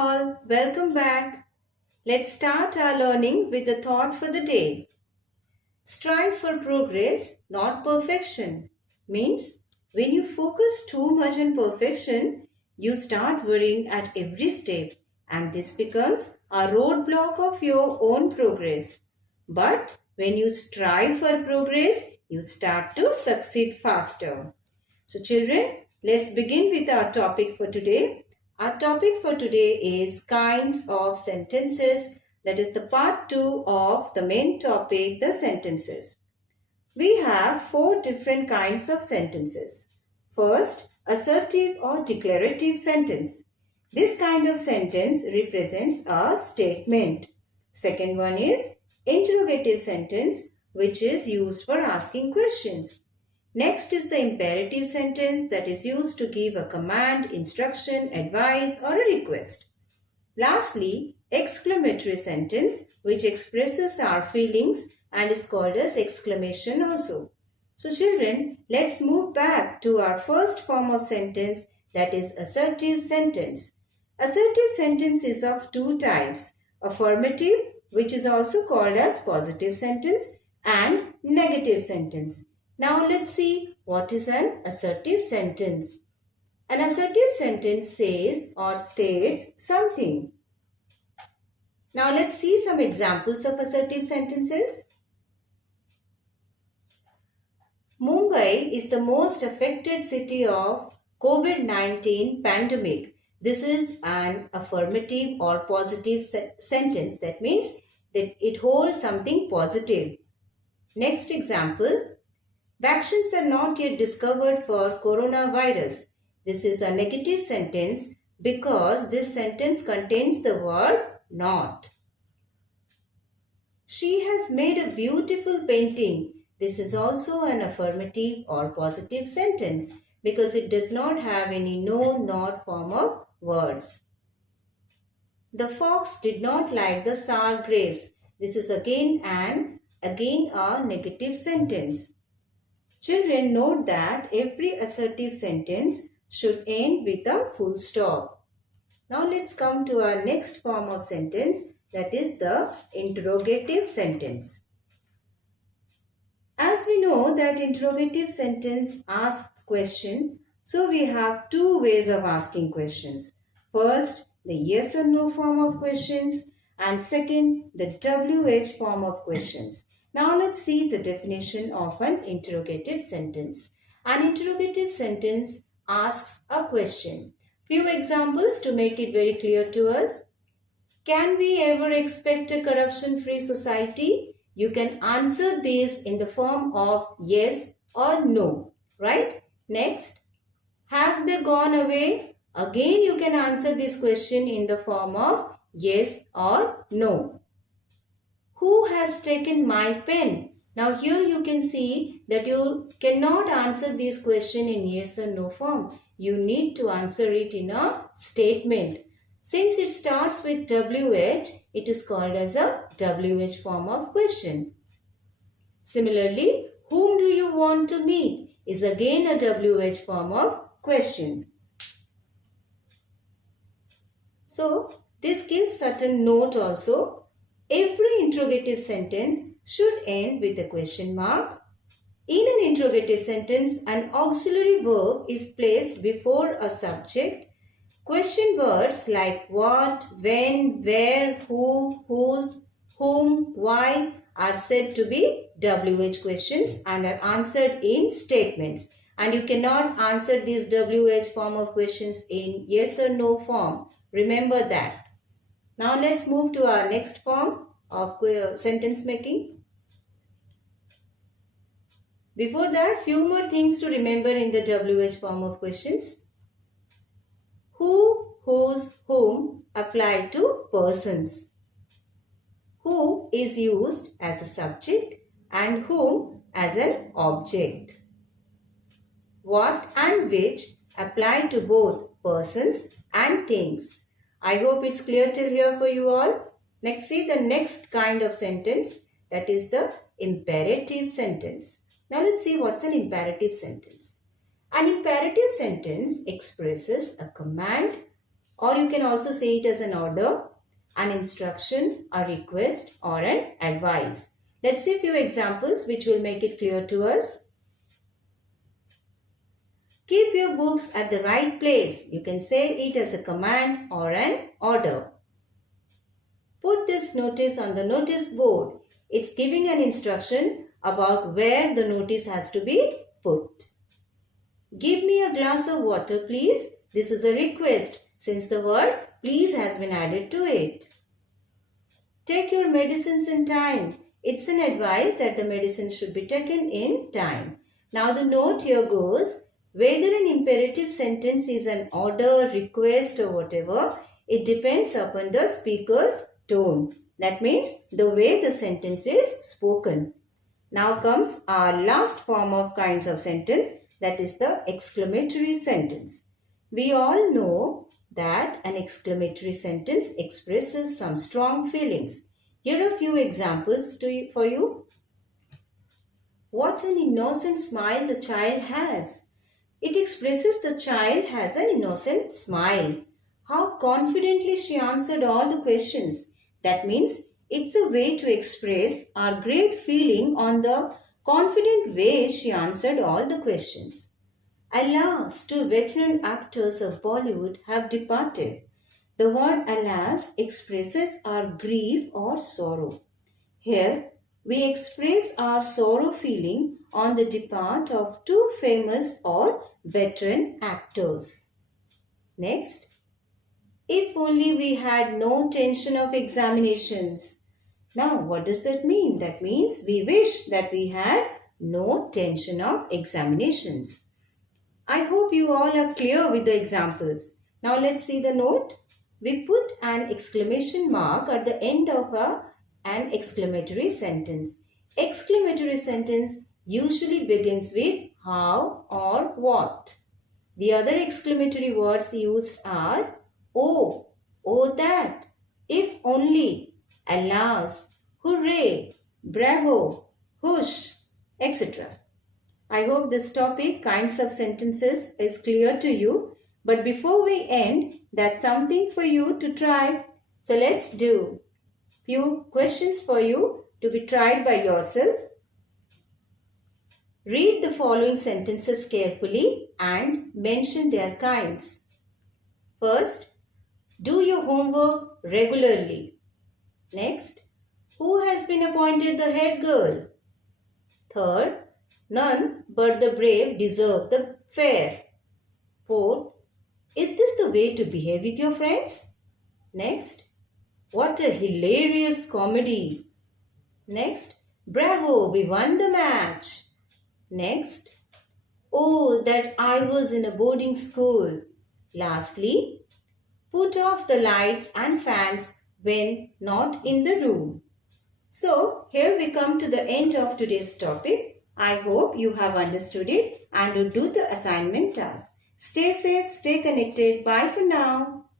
all, welcome back. Let's start our learning with the thought for the day. Strive for progress, not perfection. Means when you focus too much on perfection, you start worrying at every step and this becomes a roadblock of your own progress. But when you strive for progress, you start to succeed faster. So children, let's begin with our topic for today. Our topic for today is kinds of sentences. That is the part 2 of the main topic, the sentences. We have 4 different kinds of sentences. First, assertive or declarative sentence. This kind of sentence represents a statement. Second one is interrogative sentence, which is used for asking questions. Next is the imperative sentence that is used to give a command, instruction, advice or a request. Lastly, exclamatory sentence which expresses our feelings and is called as exclamation also. So children, let's move back to our first form of sentence, that is assertive sentence. Assertive sentence is of 2 types, affirmative, which is also called as positive sentence, and negative sentence. Now let's see what is an assertive sentence. An assertive sentence says or states something. Now let's see some examples of assertive sentences. Mumbai is the most affected city of COVID-19 pandemic. This is an affirmative or positive sentence. That means that it holds something positive. Next example. Vaccines are not yet discovered for coronavirus. This is a negative sentence because this sentence contains the word not. She has made a beautiful painting. This is also an affirmative or positive sentence because it does not have any no, not form of words. The fox did not like the sour grapes. This is again a negative sentence. Children, note that every assertive sentence should end with a full stop. Now let's come to our next form of sentence, that is the interrogative sentence. As we know that interrogative sentence asks question, so we have 2 ways of asking questions. First, the yes or no form of questions, and second, the WH form of questions. Now let's see the definition of an interrogative sentence. An interrogative sentence asks a question. Few examples to make it very clear to us. Can we ever expect a corruption-free society? You can answer this in the form of yes or no, right? Next, have they gone away? Again, you can answer this question in the form of yes or no. Who has taken my pen? Now here you can see that you cannot answer this question in yes or no form. You need to answer it in a statement. Since it starts with WH, it is called as a WH form of question. Similarly, whom do you want to meet is again a WH form of question. So, this gives certain note also. Every interrogative sentence should end with a question mark. In an interrogative sentence, an auxiliary verb is placed before a subject. Question words like what, when, where, who, whose, whom, why are said to be WH questions and are answered in statements. And you cannot answer these WH form of questions in yes or no form. Remember that. Now let's move to our next form of sentence making. Before that, few more things to remember in the WH form of questions. Who, whose, whom apply to persons. Who is used as a subject and whom as an object. What and which apply to both persons and things. I hope it's clear till here for you all. Next, see the next kind of sentence, that is the imperative sentence. Now let's see what's an imperative sentence. An imperative sentence expresses a command or you can also say it as an order, an instruction, a request, or an advice. Let's see a few examples which will make it clear to us. Keep your books at the right place. You can say it as a command or an order. Put this notice on the notice board. It's giving an instruction about where the notice has to be put. Give me a glass of water, please. This is a request since the word please has been added to it. Take your medicines in time. It's an advice that the medicine should be taken in time. Now the note here goes, whether an imperative sentence is an order, request or whatever, it depends upon the speaker's tone. That means the way the sentence is spoken. Now comes our last form of kinds of sentence, that is the exclamatory sentence. We all know that an exclamatory sentence expresses some strong feelings. Here are a few examples for you. What an innocent smile the child has. It expresses the child has an innocent smile. How confidently she answered all the questions. That means it's a way to express our great feeling on the confident way she answered all the questions. Alas, two veteran actors of Bollywood have departed. The word alas expresses our grief or sorrow. Here, we express our sorrow feeling on the depart of two famous or veteran actors. Next, if only we had no tension of examinations. Now, what does that mean? That means we wish that we had no tension of examinations. I hope you all are clear with the examples. Now, let's see the note. We put an exclamation mark at the end of an exclamatory sentence. Exclamatory sentence usually begins with how or what. The other exclamatory words used are oh, oh that, if only, alas, hooray, bravo, whoosh, etc. I hope this topic, kinds of sentences, is clear to you. But before we end, there's something for you to try. So let's do few questions for you to be tried by yourself. Read the following sentences carefully and mention their kinds. First, do your homework regularly. Next, who has been appointed the head girl? Third, none but the brave deserve the fair. Fourth, is this the way to behave with your friends? Next, what a hilarious comedy. Next, bravo, we won the match. Next, oh, that I was in a boarding school. Lastly, put off the lights and fans when not in the room. So, here we come to the end of today's topic. I hope you have understood it and will do the assignment task. Stay safe, stay connected. Bye for now.